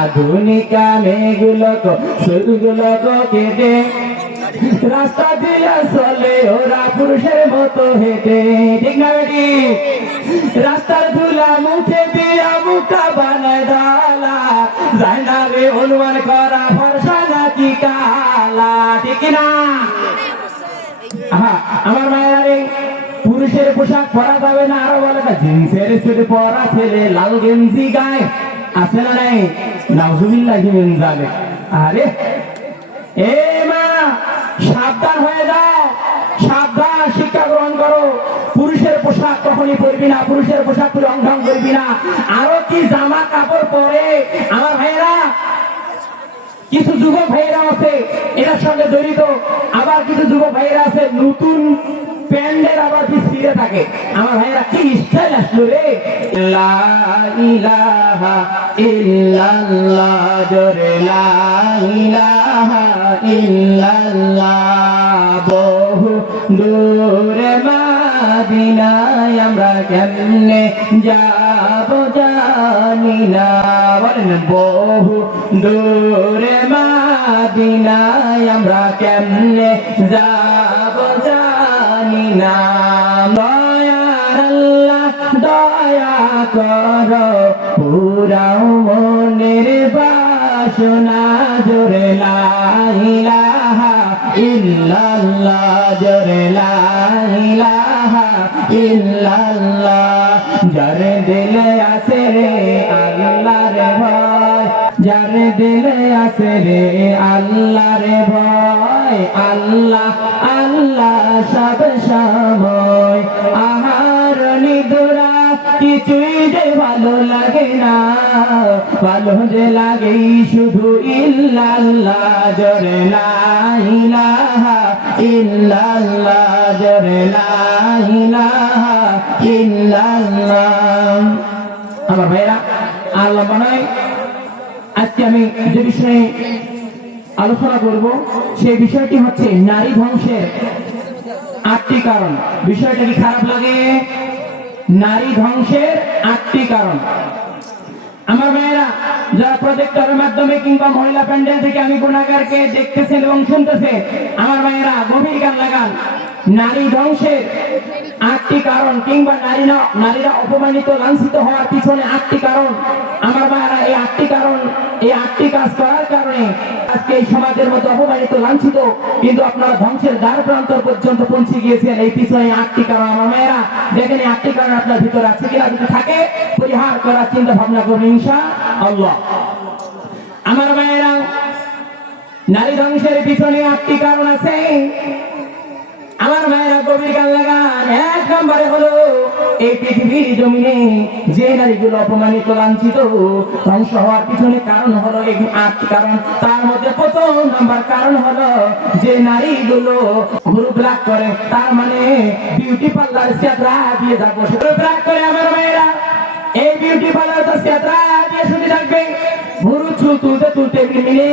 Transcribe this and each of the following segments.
আধুনিকা মেয়েগুলোকে চুলগুলোকে কেটে রাস্তা দিয়ে চলে ওরা পুরুষের মতো হেঁটে, ঠিক না বেটি? রাস্তার ধুলা মুখে দিয়া মুখটা বানায় ডালা, যায় না রে অনুমান করা ভরসা নাকি কালা, ঠিক না? আমার মায়েরা রে, পুরুষের পোশাক পরা যাবে না, আরো বলে না জিন্সের সেট পরা ছেলে লাল গেঞ্জি গায়ে আছে না নাই? নাউজুবিল্লাহি মিন যালিক। আরে এ মা, সাবধান হয়ে যাও, সাবধান, শিক্ষা গ্রহণ করো। পুরুষের পোশাক কখনই পরবি না, পুরুষের পোশাক পরে রং করবি না। আরো কি জামা কাপড় পরে আমার ভাইরা, কিছু যুবক ভাইরা আছে এটার সঙ্গে জড়িত, আবার কিছু যুবক ভাইরা আছে নতুন প্যান্ডের আবার ছিঁড়ে থাকে। আমার ভাইরা কি স্টাইল আসলো রে! লা ইলাহা ইল্লাল্লাহ, জোরে লা ইলাহা ইল্লাল্লাহ। বহু দূরে মদিনায় আমরা কেমনে যাব জানি না, বলেন বহু দূরে মদিনায় আমরা কেমনে যাব জানি না। দয়ার আল্লাহ দয়া করো, পুরাও মনের বাসনা, জোরে লা ইলাহা ইল্লাল্লাহ, জোরে লা ইলাহা ইল্লাল্লাহ। যার দিলে আছে রে আল্লাহর ভয়, যার দিলে আছে রে আল্লাহর ভয়, আল্লাহ আল্লাহ সব সময়। আহার নিদুরা কিছুই যে ভালো লাগে না, ভালো যে লাগে শুধু ইল্লাল্লাহ, জোরে লা ইলাহা ইল্লাল্লাহ, জোরে লা ইলাহা ইল্লাল্লাহ। আমার ভাইরা, আল্লাহ বানায় আজকে আমি যে বিষয়ে আলোচনা করব সেই বিষয়টি হচ্ছে নারী ধ্বংসের 8টি কারণ। বিষয়টা কি খারাপ লাগে? নারী ধ্বংসের 8টি কারণ। আমার মেয়েরা যারা প্রজেক্টরের মাধ্যমে কিংবা মহিলা প্যান্ডেল থেকে আমি গুণাগারকে দেখতেছেন এবং শুনতেছেন, আমার মেয়েরা গভীর গান লাগান। নারী ধ্বংসের 8টি কারণ, কিংবা নারীরা অপমানিত লাঞ্ছিত হওয়ার পিছনে 8টি কারণ। আমার মায়েরা এই 8টি কারণ, এই 8টি কাজ করার কারণে আজকে এই সমাজের মধ্যে অপমানিত লাঞ্ছিত, কিন্তু আপনারা ধ্বংসের দ্বার প্রান্ত পর্যন্ত পৌঁছে গিয়েছেন। এই পিছনে 8টি কারণ। আমার মায়েরা দেখেন এই 8টি কারণ আপনার ভিতরে আছে কিনা, যদি থাকে পরিহার করার চিন্তা ভাবনা করবেন ইনশাআল্লাহ। আমার মায়েরা, নারী ধ্বংসের পিছনে 8টি কারণ আছে। আমার মায়েরা গভীর গান লাগান। 1 নম্বরে হলো এই পৃথিবীর জমিনে যে নারীগুলো অপমানিত লাঞ্ছিত ধ্বংস হওয়ার পিছনে কারণ হলো এই 8টি কারণ। তার মধ্যে 1ম নাম্বার কারণ হলো যে নারীগুলো ভুরু ব্ল্যাক করে, তার মানে বিউটি পার্লার সেটরা দিয়ে যাবো, সেটা ব্ল্যাক করে। আমার মায়েরা এই বিউটি পার্লার তো সেটরা দিয়ে শুধু থাকবে, ভুরু চুল তুলতে তুলতে মিলে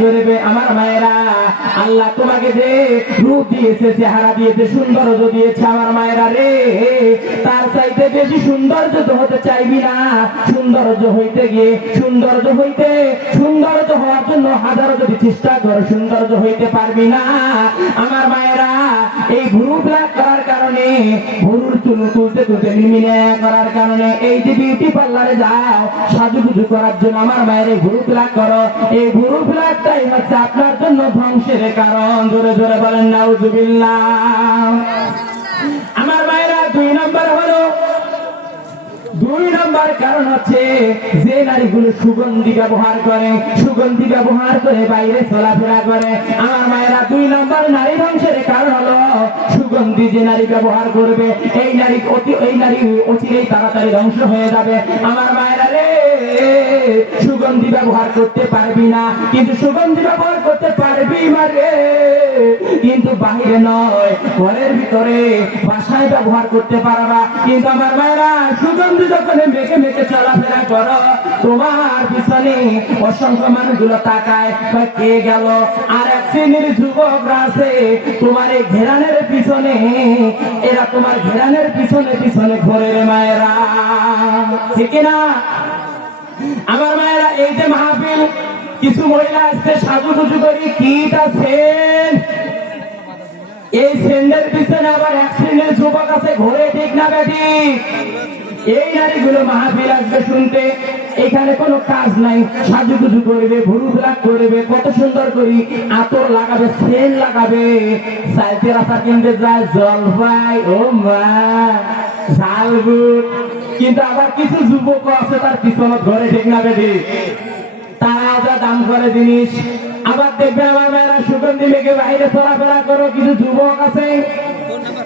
করবে। আমার মায়েরা, আল্লাহ তোমাকে যে রূপ দিয়েছে, চেহারা দিয়েছে, সৌন্দর্য দিয়েছে, আমার মায়েরা রে, তার চাইতে বেশি সৌন্দর্য তো হতে চাইবি না। সৌন্দর্য হইতে গিয়ে সৌন্দর্য হওয়ার জন্য হাজারো যদি চেষ্টা করো, সৌন্দর্য হইতে পারবি না। আমার মায়েরা, এই ভুরু ব্ল্যাক করার কারণে, ভুরুর চুল তুলতে তুলতে মিলে করার কারণে, এই যে বিউটি পার্লারে যাও সাজুগুজু করার জন্য, আমার মায়ের এই ভুরু ব্ল্যাক করো, এই ভুরু ব্ল্যাকটাই হচ্ছে আপনার জন্য ধ্বংসের কারণ। জোরে জোরে বলেন নাউজুবিল্লাহ। আমার মায়েরা 2 নম্বর কারণ হচ্ছে যে নারীগুলো সুগন্ধি ব্যবহার করে বাইরে চলাফেরা করে। আমার মায়েরা 2 নম্বর নারী ধ্বংসের কারণ হলো সুগন্ধি যে নারী ব্যবহার করবে, এই নারী অচিরেই তাড়াতাড়ি ধ্বংস হয়ে যাবে। আমার মায়েরা রে, সুগন্ধি ব্যবহার করতে পারবি না, কিন্তু সুগন্ধি ব্যবহার করতে পারবি মারে, কিন্তু বাহিরে নয়, ঘরের ভিতরে বাসায় ব্যবহার করতে পারবা। কিন্তু আমার মায়েরা, সুগন্ধি যখন মেখে মেখে চলাফেরা করো, তোমার পিছনে অসংখ্য মানুষগুলো তাকায়, কে গেল। আর 1 শ্রেণীর যুবকরা আছে তোমার এই ঘেরানের পিছনে, এরা তোমার ঘেরানের পিছনে ঘোরে রে মায়েরা, ঠিক না? আমার মায়েরা, এই যে মাহফিল, কিছু মহিলা আসছে সাজুগুজু করি কিট আছেন, এই সেন্ডের পিছনে আবার এক শ্রেণীর যুবক আছে ঘোরে, ঠিক না বেটি? এই নারীগুলো মাহফিল আসবে শুনতে, এখানে কোনো কাজ নাই, সাজুগুজু করবে, ভুরু ফ্লাক করবে, কত সুন্দর করি আতর লাগাবে, সেন্ট লাগাবে, সাইতে রাস্তা কিনতে যায় জলপাই, ও মা ঝালগুট। কিন্তু আবার কিছু যুবক আছে তার পিছনে ঘরে, ঠিক না বেটি? তারা যা দাম করে জিনিস। আবার দেখবে আমার মেয়েরা সুগন্ধি মেঘে বাইরে চলাফেরা করো, কিছু যুবক আছে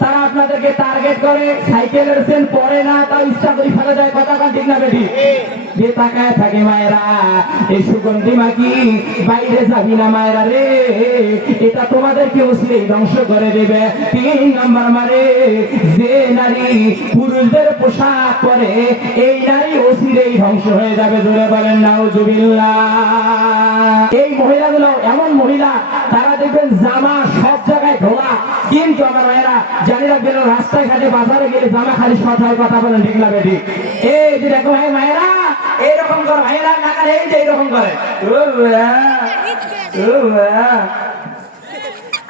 তারা আপনাদেরকে টার্গেট করে, সাইকেলের সেন পরে না, তাও ইচ্ছা করে ফেলে দেয়, কথা কান, ঠিক না বেটি? যে তাকায় থাকে মায়েরা, এই সুগন্ধি মাখি বাইরে যাবি না মায়েরা রে, এটা তোমাদেরকে অশ্লীল ধ্বংস করে দেবে। 3 নাম্বার মারে, যে নারী পুরুষদের পোশাক পরে, এই নারী অশ্লীল ধ্বংস হয়ে যাবে। জোরে বলেন নাউজুবিল্লাহ। এই মহিলাগুলো এমন মহিলা, তারা দেখবেন জামা সব জায়গায় ধোয়া, কিন্তু আমার মায়েরা জানি রাখবেন, রাস্তায় ঘাটে বাজারে গেলে জামা খালি শর্ট হয়, কথা বলেন, ঠিক না বেটি? এই যে দেখো ভাই মায়েরা, এইরকম করে ভাইয়েরা না করে, এই যে এইরকম করে,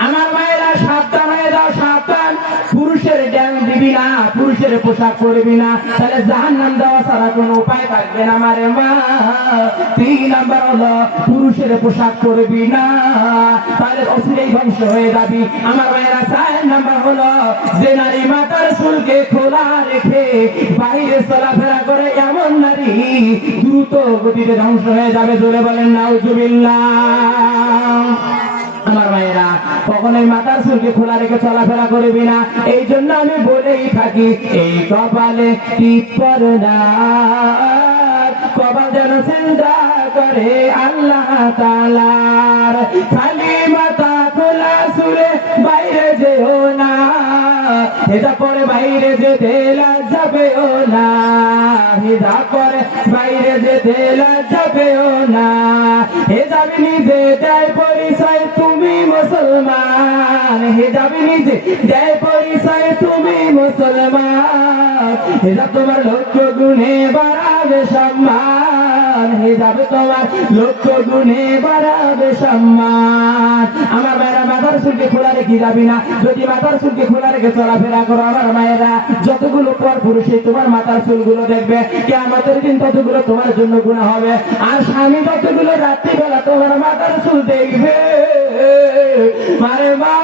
আমার মায়েরা সাবধান হয়ে যাও, সাবধান। পুরুষের ড্যাং দিবি না, পুরুষের পোশাক পরবি না, তাহলে জাহান্নাম দেওয়া ছাড়া কোনো উপায় থাকবে না মারে মা। 3 নাম্বার হলো পুরুষের পোশাক পরবি না, তাহলে অচিরেই ধ্বংস হয়ে যাবি। আমার মায়েরা 4 নাম্বার হলো, যে নারী মাথার চুলকে খোলা রেখে বাইরে চলাফেরা করে, এমন নারী দ্রুত গতিতে ধ্বংস হয়ে যাবে। জোরে বলেন নাউজুবিল্লাহ। আমার মায়েরা, কখনোই মাথার চুলকে খোলা রেখে চলাফেরা করবি না। এই জন্য আমি বলেই থাকি, এই কপালে টিপ পড়ে না, কপাল যেন চিন্তা করে আল্লাহ তাআলার। খালি মাথা খোলা চুলে বাইরে যেও না, এটা পরে বাইরে যেতে লজ্জা পেও না, এটা পরে বাইরে যেতে লজ্জা পেও না। হিজাব নিজে দেয় পরিচয় তুমি মুসলমান, হিজাব নিজে দেয় পরিচয় তুমি মুসলমান। হিজাব তোমার লক্ষ গুণে বাড়াবে সম্মান, হিজাব তোমার লক্ষ গুণে বাড়াবে সম্মান। আমার মায়েরা, মাথার চুলকে খোলা রেখে যাবি না। যদি মাথার চুলকে খোলা রেখে চলাফেরা করো আমার মায়েরা, যতগুলো পর পুরুষে তোমার মাথার চুলগুলো দেখবে, কিয়ামতের দিন ততগুলো তোমার জন্য গুনাহ হবে। আর স্বামী যতগুলো রাত্রিবেলা তোমার মাথার চুল দেখবে মারে মা,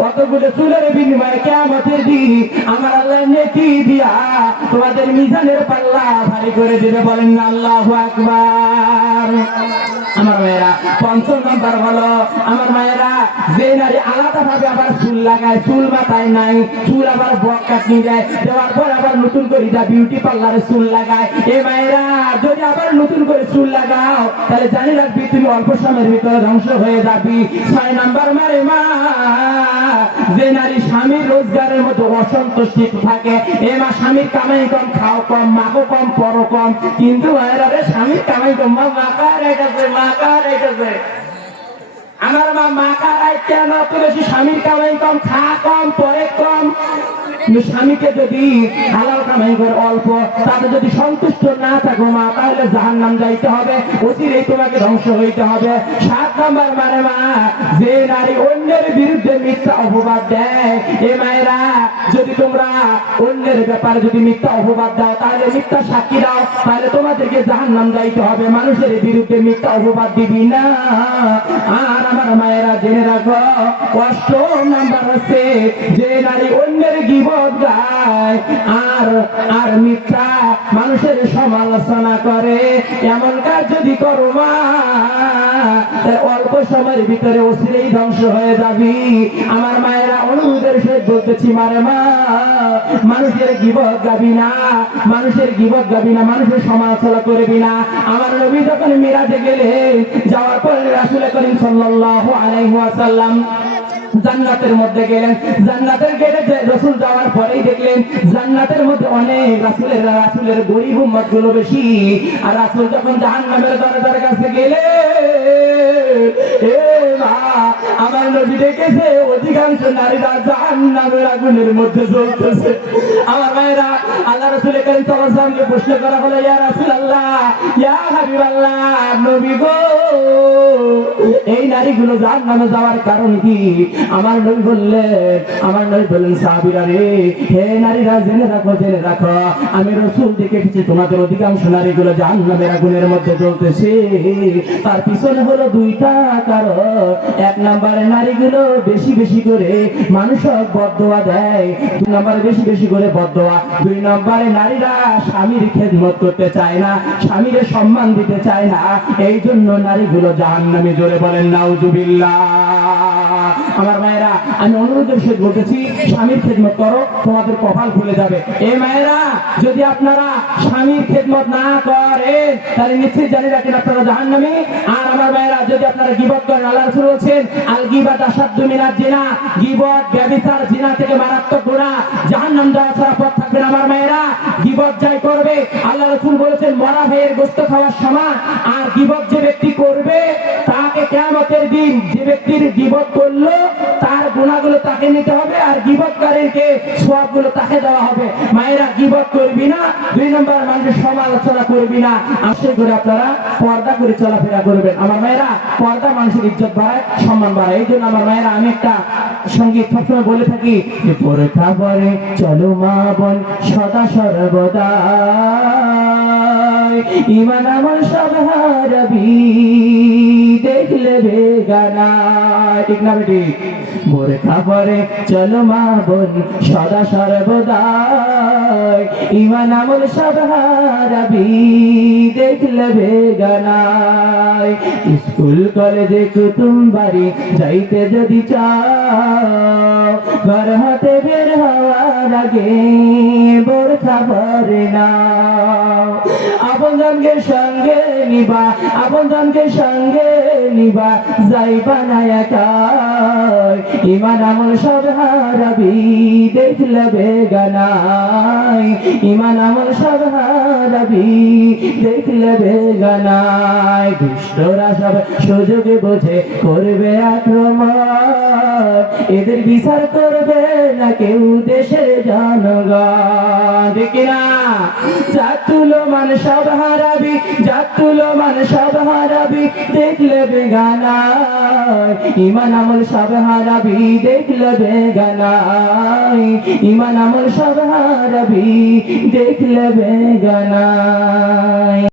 কতগুলো চুলের বিনিময়ে কিয়ামতের দিন আমার আল্লাহ নেকি দিয়া তোমাদের মিজানের পাল্লা ভারী করে দেবে। বলেন না আল্লাহু আকবার। আমার মায়েরা, 5 নাম্বার হলো, আমার মায়েরা, যে নারী আলাদা ভাবে আবার চুল লাগায়, চুল মাথায় নাই, চুল আবার বক কাটনি দেয়, দেওয়ার পর আবার নতুন করে যা বিউটি পার্লারে চুল লাগায়। এ মায়েরা, যদি আবার নতুন করে চুল লাগাও, তাহলে জানি রাখবি তুমি অল্প সময়ের ভিতরে ধ্বংস হয়ে যাবি। 6 নাম্বার মারে মা, যে নারী স্বামীর রোজগারের মধ্যে অসন্তুষ্টি থাকে, এ মা স্বামীর কামাই কম, খাও কম, মাগো কম, পরো কম, কিন্তু মায়েরা রে স্বামীর কামাই কম, মা মাকা রেখেছে, মাকা রেখেছে। আমার মা মাকা রায় কেন তো বেশি, স্বামীর কামাই কম, খা কম, পরে কম। কিন্তু স্বামীকে যদি হালাল কামাই করে অল্প, তাতে যদি সন্তুষ্ট না থাকো মা, তাহলে জাহান্নাম যাইতে হবে, অচিরেই তোমাকে ধ্বংস হইতে হবে। 7 নাম্বার মানে মা, যে নারী অন্যের বিরুদ্ধে মিথ্যা অপবাদ দেয়, এ মায়েরা, যদি তোমরা অন্যের ব্যাপারে যদি মিথ্যা অপবাদ দাও, তাহলে মিথ্যা সাক্ষী দাও, তাহলে তোমাদেরকে জাহান্নাম যাইতে হবে। মানুষের বিরুদ্ধে মিথ্যা অপবাদ দিবি না। আর আমার মায়েরা জেনে রাখো, 8 নাম্বার হচ্ছে, যে নারী অন্যের গীবত গায় আর মিথ্যা মানুষের সমালোচনা করে, এমন কাজ যদি করো মা, অল্প সময়ের ভিতরে অচিরেই ধ্বংস হয়ে যাবি। আমার মায়েরা, অনুরোধের সহিত বলতেছি মারে মা, মানুষের গীবত গাবি না, মানুষের গীবত গাবি না, মানুষের সমালোচনা করবি না। আমার নবী যখন মিরাজে গেলেন, যাওয়ার পরে রাসূল করিম সাল্লাল্লাহু আলাইহি ওয়াসাল্লাম জান্নাতের মধ্যে গেলেন। জান্নাতের গেটে রাসূল যাওয়ার পরেই দেখলেন জান্নাতের মধ্যে অনেক রাসূলের গরীব উম্মত গুলো বেশি। আর রাসূল যখন জাহান্নামের দরজার কাছে গেলেন, এ মা, আমার নবী দেখেছে অধিকাংশ নারীরা জাহান্নামের আগুনের মধ্যে জ্বলতেছে। আমার ভাইরা, আল্লাহ রাসূল কারীম সাল্লাল্লাহু আলাইহি ওয়াসাল্লামকে প্রশ্ন করা হলো, ইয়া রাসূলুল্লাহ, ইয়া হাবিবাল্লাহ, নবী গো, এই নারীগুলো জাহান্নামে যাওয়ার কারণ কি? আমার নবী বললেন সাহাবীরা রে, হে নারীরা, জেনে রাখো, আমি রাসূল দেখেছি তোমাদের অধিকাংশ নারীগুলো জাহান্নামের আগুনের মধ্যে জ্বলতেছে। তার পিছনে হলো দুইটা কারণ। এক নম্বরে নারীগুলো বেশি বেশি করে মানুষক বদদোয়া দেয়, দুই নম্বরে বেশি করে বদদোয়া, দুই নম্বরে নারীরা স্বামীর খেদমত করতে চায় না, স্বামীর সম্মান দিতে চায় না, এই জন্য নারীগুলো জাহান্নামে। জোরে বলেন নাউজুবিল্লাহ। আমার মায়েরা, আমি অনুরোধের সহিত বলতেছি, স্বামীর খেদমত করো, তোমাদের কপাল খুলে যাবে। এ মায়েরা, যদি আপনারা স্বামীর খেদমত না করেন তাহলে নিশ্চিত জানি রাখেন আপনারা জাহান্নামী। আর আমার মায়েরা, যদি আপনারা গীবত করেন, আল্লাহ রাসূল বলেছেন আল গীবাত আশাদ্দু মিনাজ জিনা, গীবত ব্যভিচার জিনা থেকে মারাত্মক গুনাহ, জাহান্নাম যাওয়া ছাড়া পথ থাকবে না। আমার মায়েরা, গীবত যাই করবে, আল্লাহ রাসূল বলেছেন মরা ভাইয়ের গোশত খাওয়ার সমান। আর গীবত যে ব্যক্তি করবে তাকে কিয়ামতের দিন, যে ব্যক্তির গীবত করলো তার গুনাহগুলো তাকে নিতে হবে, আর গীবতকারীকে সওয়াবগুলো তাকে দেওয়া হবে। মায়েরা, গীবত করবি না, দুই নম্বর মানুষের সমালোচনা করবি না, আশা করে আপনারা পর্দা করে চলাফেরা করবেন। আমার মায়েরা, পর্দা মানুষের ইজ্জত বাড়ায়, সম্মান বাড়ায়। এই জন্য আমার মায়েরা, আমি একটা সঙ্গীত সবসময় বলে থাকি যে বোরখা পরে চলো মা বোন সদা সর্বদা, ঈমান আমল সব হারাবি দেখলে বেগানা। ঠিক না বেটি? বোরখা পরে চলো মা বোন সদা সর্বদা, ঈমান আমল সব হারাবি দেখলে বেগানা। স্কুল কলেজে কুতুম বাড়ি যাইতে যদি চাও, ঘর হতে বের হওয়ার আগে বোরখা পরে নাও। আপনজনকে সঙ্গে নিবা, আপনজনকে সঙ্গে নিবা, যাইবা না একা, ঈমান আমল সব হারাবি দেখলে বেগানায়, ঈমান আমল সব হারাবি দেখলে বেগানায়। দুষ্টরা সব সুযোগে বোঝে করবে আক্রমণ, এদের বিচার করবে না কেউ দেশের জনগণ। দেখি না, জাতুলো মান সব হারাবি, জাতুলো মান সব হারাবি দেখলে বেগানায়, ঈমান আমল সব হারাবি দেখলে বেগানায়, ঈমান আমল সব হারাবি দেখলে বেগানায়।